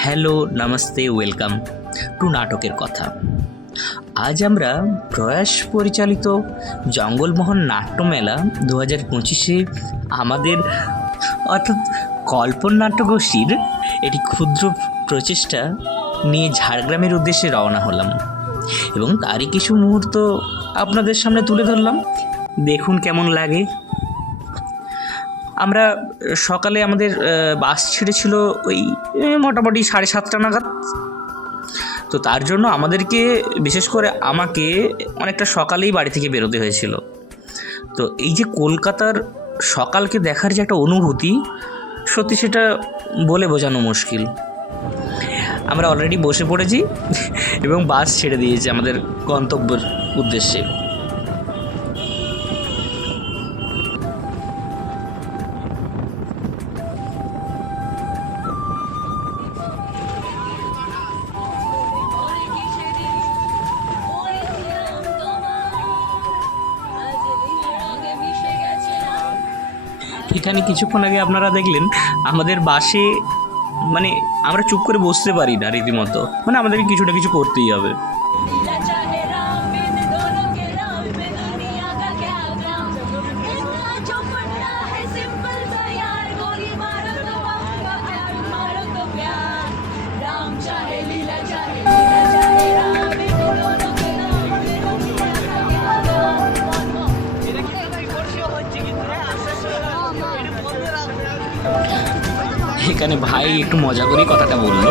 Hello namaste welcome to নাটকের কথা আজ আমরা প্রয়াস পরিচালিত জঙ্গলমোহন নাট্যমেলা দু হাজার পঁচিশে আমাদের অর্থাৎ কল্পন একটি ক্ষুদ্র প্রচেষ্টা নিয়ে ঝাড়গ্রামের উদ্দেশ্যে রওনা হলাম এবং তারই কিছু মুহূর্ত আপনাদের সামনে তুলে ধরলাম দেখুন কেমন লাগে আমরা সকালে আমাদের বাস ছেড়েছিল ওই মোটামুটি সাড়ে সাতটা নাগাদ। তো তার জন্য আমাদেরকে, বিশেষ করে আমাকে অনেকটা সকালেই বাড়ি থেকে বেরোতে হয়েছিল। তো এই যে কলকাতার সকালকে দেখার যে একটা অনুভূতি, সত্যি সেটা বলে বোঝানো মুশকিল। আমরা অলরেডি বসে পড়েছি এবং বাস ছেড়ে দিয়েছি আমাদের গন্তব্যের উদ্দেশ্যে। এখানে কিছুক্ষণ আগে আপনারা দেখলেন, আমাদের বাসে মানে আমরা চুপ করে বসতে পারি না রীতিমতো। মানে আমাদেরকে কিছু না কিছু করতেই হবে। এখানে ভাই একটু মজা করে কথাটা বলল।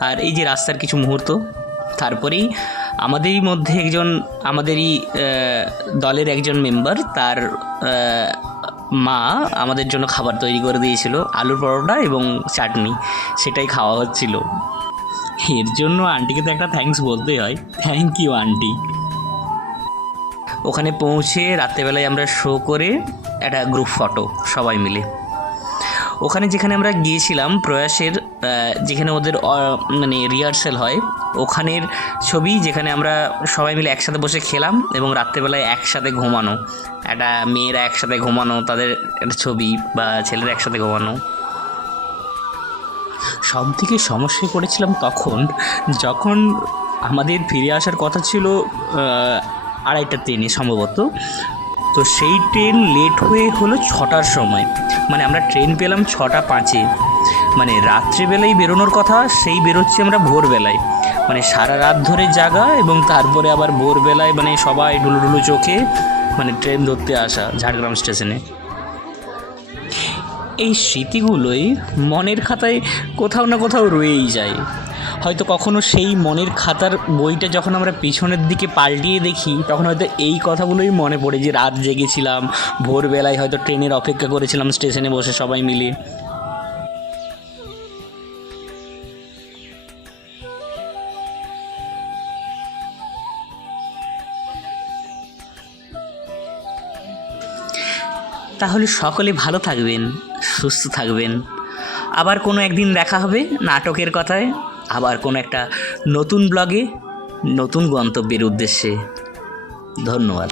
আর এই যে রাস্তার কিছু মুহূর্ত, তারপরেই আমাদেরই মধ্যে একজন, আমাদেরই দলের একজন মেম্বার তার মা আমাদের জন্য খাবার তৈরি করে দিয়েছিল, আলুর পরোটা এবং চাটনি, সেটাই খাওয়া হচ্ছিল। এর জন্য আন্টিকে তো একটা থ্যাঙ্কস বলতেই হয়। Thank you aunty. ওখানে পৌঁছে রাত্রেবেলায় আমরা শো করে একটা গ্রুপ ফটো সবাই মিলে। ওখানে যেখানে আমরা গিয়েছিলাম প্রয়াসের যেখানে ওদের মানে রিহার্সেল হয়, ওখানের ছবি যেখানে আমরা সবাই মিলে একসাথে বসে খেলাম এবং রাত্রেবেলায় একসাথে ঘুমানো। একটা মেয়েরা একসাথে ঘুমানো, তাদের একটা ছবি বা ছেলেরা একসাথে ঘুমানো। সব থেকে সমস্যায় পড়েছিলাম তখন যখন আমাদের ফিরে আসার কথা ছিল আড়াইটা ট্রেনে সম্ভবত। তো সেই ট্রেন লেট হয়ে হলো ছটার সময়। মানে আমরা ট্রেন পেলাম ছটা পাঁচে। মানে রাত্রেবেলায় বেরোনোর কথা, সেই বেরোচ্ছি আমরা ভোরবেলায়। মানে সারা রাত ধরে জাগা এবং তারপরে আবার ভোরবেলায় মানে সবাই ডুলুডুলু চোখে মানে ট্রেন ধরতে আসা ঝাড়গ্রাম স্টেশনে এই স্মৃতিগুলোই মনের খাতায় কোথাও না কোথাও রয়েই যায়। হয়তো কখনো সেই মনের খাতার বইটা যখন আমরা পিছনের দিকে পাল্টিয়ে দেখি, তখন হয়তো এই কথাগুলোই মনে পড়ে যে রাত জেগেছিলাম, ভোরবেলায় হয়তো ট্রেনের অপেক্ষা করেছিলাম স্টেশনে বসে সবাই মিলে। তাহলে সকলে ভালো থাকবেন, সুস্থ থাকবেন। আবার কোনো একদিন দেখা হবে নাটকের কথায়। আবার কোনো একটা নতুন ব্লগে নতুন গন্তব্যের উদ্দেশ্যে। ধন্যবাদ।